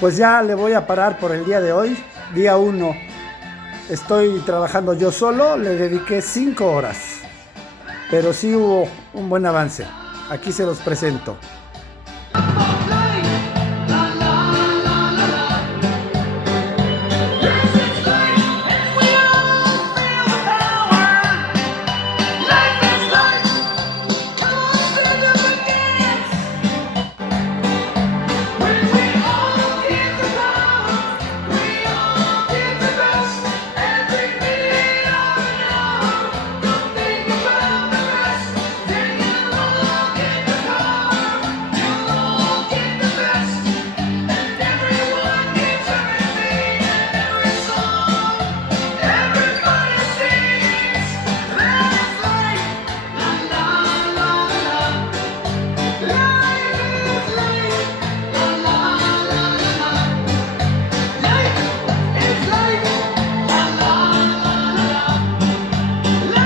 Pues ya le voy a parar por el día de hoy, día uno. Estoy trabajando yo solo, le dediqué 5 horas, pero sí hubo un buen avance. Aquí se los presento.